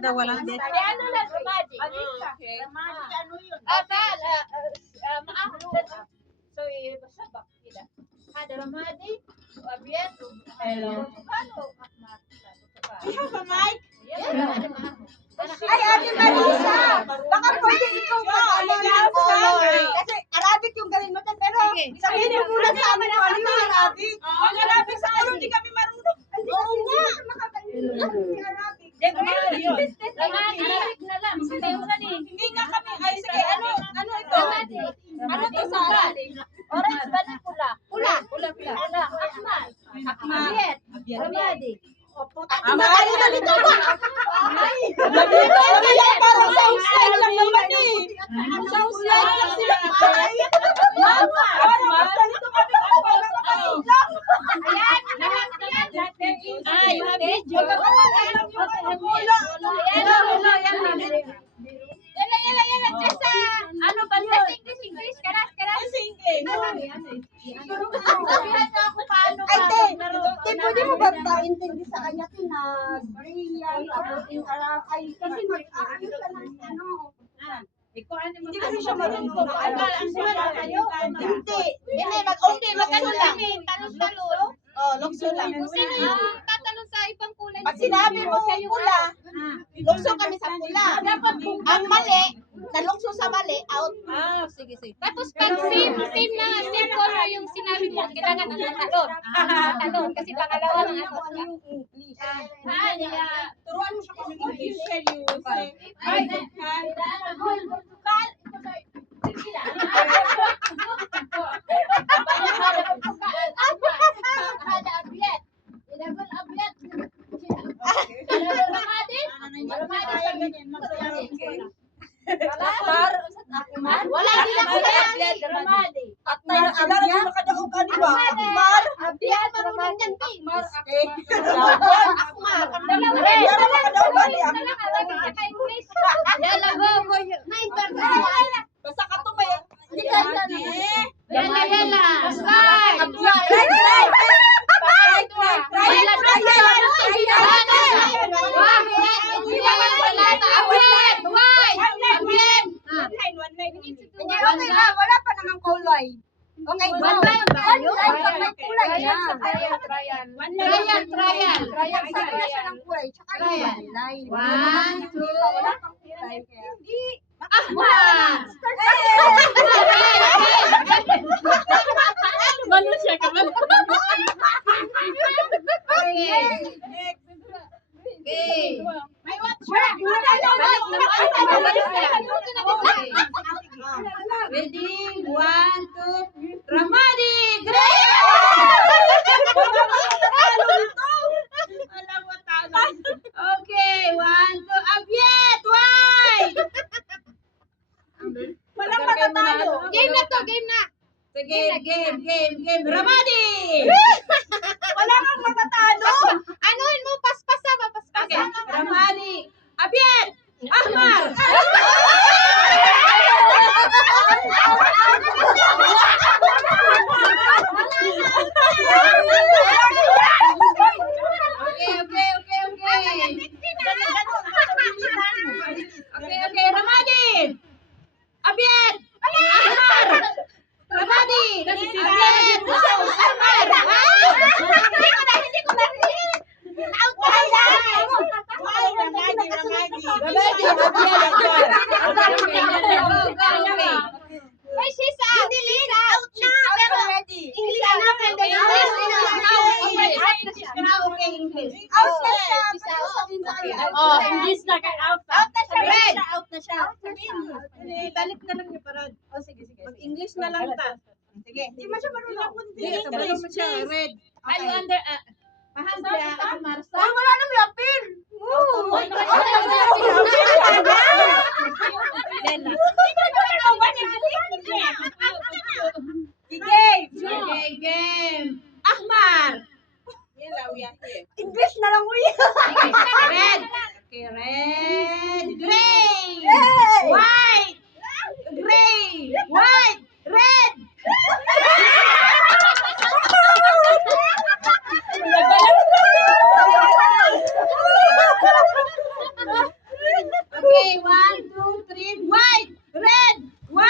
daw walang bet. Ano lang, Ramadi. Okay. Ano yun? So, basta ba? Ada Ramadi, Abiet, Hello. You have a mic? Ay, Ate Marisa! Baka pwede ikaw mag-ano. Kasi Arabic yung galing mo. Pero sabihin mo muna sa amin kung ano yung Arabic. Ang Arabic sa ano, hindi kami marunong. Oo nga. Arabic. Arabic na lang. Hindi nga kami. Ay, sige, ano ito? Ano to sa Arabic? Orange ba na pula? Pula. Akmal. Abiet. Ramadi. Tumatali na dito ba? Ay! Parang sa Hussein lang naman eh. Sa Hussein lang sila. Ay! Mama. Ganito kami Ay, video. Yan. Jessa. Ano ba yun? English. Karas. Singing. Sabihan na ako paano Ay, te, pwede mo ba intindi sa kanya tinag-real about in Arab? Ay, kasi ano siya ng ano? Hindi kasi siya marunong. Hindi. Okay, magano lang. Talon. Oh, lukso lang. Sino yung tatanong sa ibang kulay? Pag sinabi mo pula, lukso kami sa pula. Ang mali, nalukso sa mali, out. Sige. Tapos pag same color yung sinabi mo, kailangan ang talon. Kasi pangalawa lang ako. Turuan mo siya kung English. Share you. Ay, wala din ako Ramadi. At nairakilala sa makadaog ka, di ba? Mar, Abiyat, marunong yan, Pi. Mar, basta ka to may... Yela. Wala pa namang kulay. Okay, go. One line lang may kulay na. Trial. Sabi na siya ng kulay, tsaka yung one line. 1, 2, Wala pang kulay. Hindi. Malo siya ka man. Okay. May watch siya. Ready? 1, 2, Ramadi! Great! Okay, 1, 2, Abiet! White! Walang matatalo. Game na to, game na! Sige, game. Ramadi! Wala kang matatalo. Anuhin mo, paspasa. Okay. Ramadi. Abiet! Ahmar! Okay, Ramadi! Abiet! Ahmar! Ramadi! Abiet! Ahmar! Hindi ko na. Ay, she's out. She's out na. Pero English na. English. Out na siya. Sabihin sa kanya. Oh, English na kay out. Out na siya. Red. Out na siya. Balik na lang niya para. Oh, sige. Mag-English na lang ta. Sige. Hindi mo siya marunong. Hindi, sabihin mo siya. Red. Are you under Mahanda ako Marsa? Ay, wala nang yapin. Game. Ahmar. English na lang, uy. Red. Okay, red. Gray. Hey! White. Gray. White. Red. Okay, 1, 2, 3. White, red, white.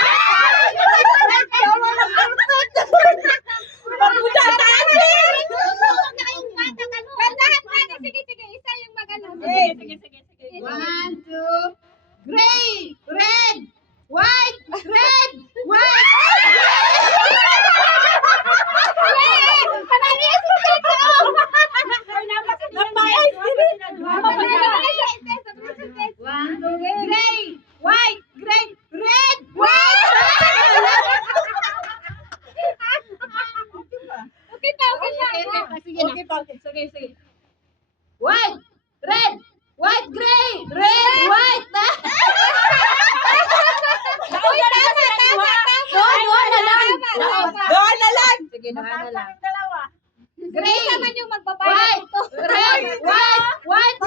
Sige. 1, 2, gray, red, white, red, white. Gray, white, gray, red, white. Sige. White, red, white, gray, red, white. Doon na lang. Sige, na lang. Dalawa. Gray, white, red, white,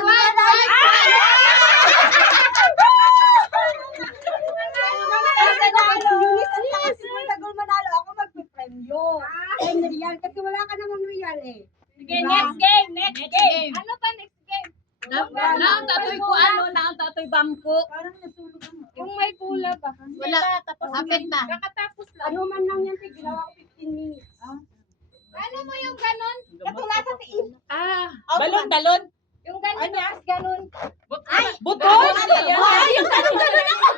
Kasi wala ka namang real eh. Sige, next game. Ano pa next game? Naang tatoy ko naang tatoy bangko. Yung may pula pa. Wala, tapos Hapit na. kakatapos lang. Ano man lang yan, ginawa ko 15 minutes. Ano mo yung ganon? Katula sa tiil. Balon. Yung ganon, tapos ganon. Buton. Yung ganon ako.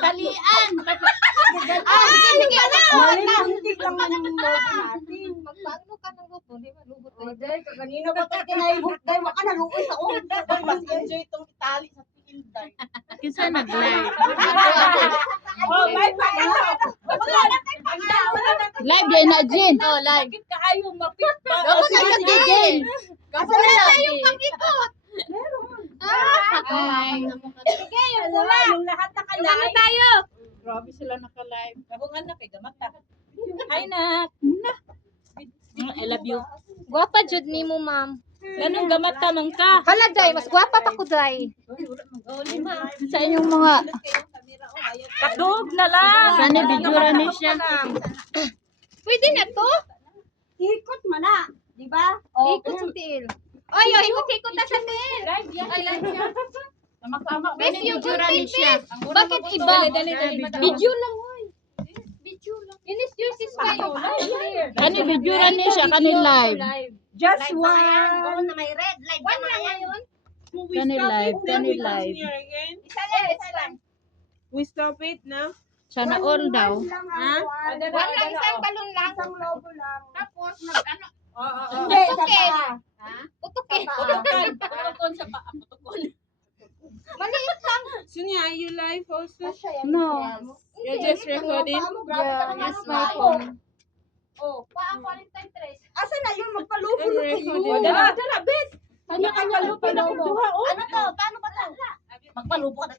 Talian. Sige na. Mali, kunti lang yung logo natin. Magpaano ka ng grupo? Di ba? Lubot O, Day, kanina ba tayo kinaibok? Day, waka na luoy sa ako. Mas enjoy itong itali sa tiil. Kinsa nag-live? Oh, bye. Live yan na, Jin. Oh, live. Bakit kaayo mapit pa? Ako na nag-gigil. Kasi wala yung pag-ikot. Hi. Sige, yung pula. Yung lahat na Yung ano tayo? Grabe sila naka-live. Ako nga na kay gamata. Hi, nak. I love you. Gwapa jud ni mo, ma'am. Ganun gamata man ka. Hala, Day. Mas gwapa pa ko, Day. Sa inyong mga Kadug na lang. kani bidura ni siya. Pwede na to? Ikot man na, di ba? Ikot sa tiil. Oy, ikot na sa tiil. Ay, live siya. Sama-sama. Bes, yung bidura ni content, siya. bes. Bakit iba? Dali. Video lang, hoy. Video lang. Inis yung sis kayo. Kani bidura ni siya kani live. Just one. One lang ngayon. Kani live. Isa lang. We stop it now. Sana all daw. One lang, isang balon lang. Isang logo lang. Tapos, mag-ano? Hindi, sa Putukin. paa. Putukin. Putukon sa paa. Putukon. Maliit lang. Sonia, are you live also? No. You're just recording? Yeah, yes, my phone. Oh, Pa ang Valentine Tres. asa na yun? Magpalupo na kayo. Dala, bet. Kanya-kanya lupo na Ano to? Paano ba to? Magpalupo na.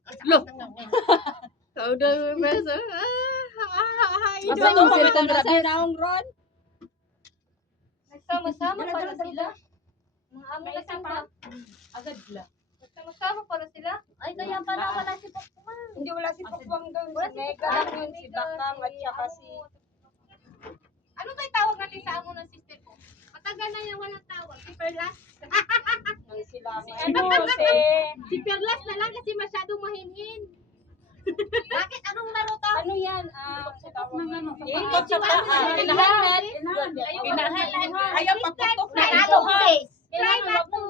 Kau dah biasa. Ito to, magkakasa na. Ron? Nagsama-sama pala sila. Mga amo May kasi isa pa. Agad la. Nagsama-sama pala sila. Ay, kaya pala wala si Pokemon. Hindi, wala si Pukpang doon. Wala Si si Mega Pukpang. lang yun, si Bakam at saka si... Ano tayo tawag natin sa amo ng sister ko? Matagal na yung walang tawag. Si Perlas. Ang sila. Ano si... Si Perlas na lang kasi masyadong mahingin. Bakit? Anong laro to? Ano yan? Ikot sa paa. Pinahalat. Ayaw paputok na. Try not to.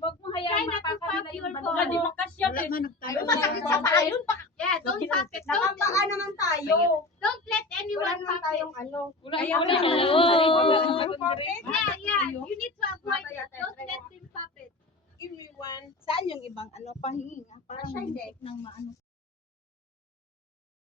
Wag mo hayaan Try not to mapaka pop nila your yung ball. balon. Hindi makasya. Wala man nagtayo. Masakit sa paa yun pa. Yeah, don't pop it. Nakapaa naman tayo. Don't let Wala anyone naman pop it. tayong ano. Ayaw na. Yeah. You need to avoid it. Don't let them pop it. Give me one. Saan yung ibang pahingi nga? Parang hindi. ng maano.